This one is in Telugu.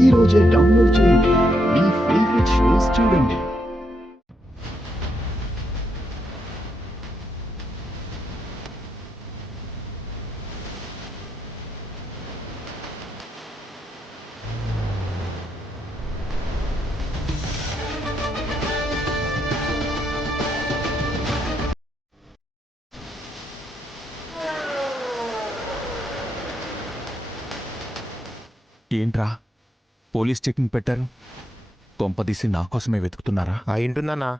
ఈ రోజే డౌన్లోడ్ చేయండి. మీ ఫేవరెట్ షోస్ చూడండి. ఏంట్రా పోలీస్ చెకింగ్ పెట్టారు? కొంపదీసి నా కోసమే వెతుకుతున్నారా? అయింటుందన్నా.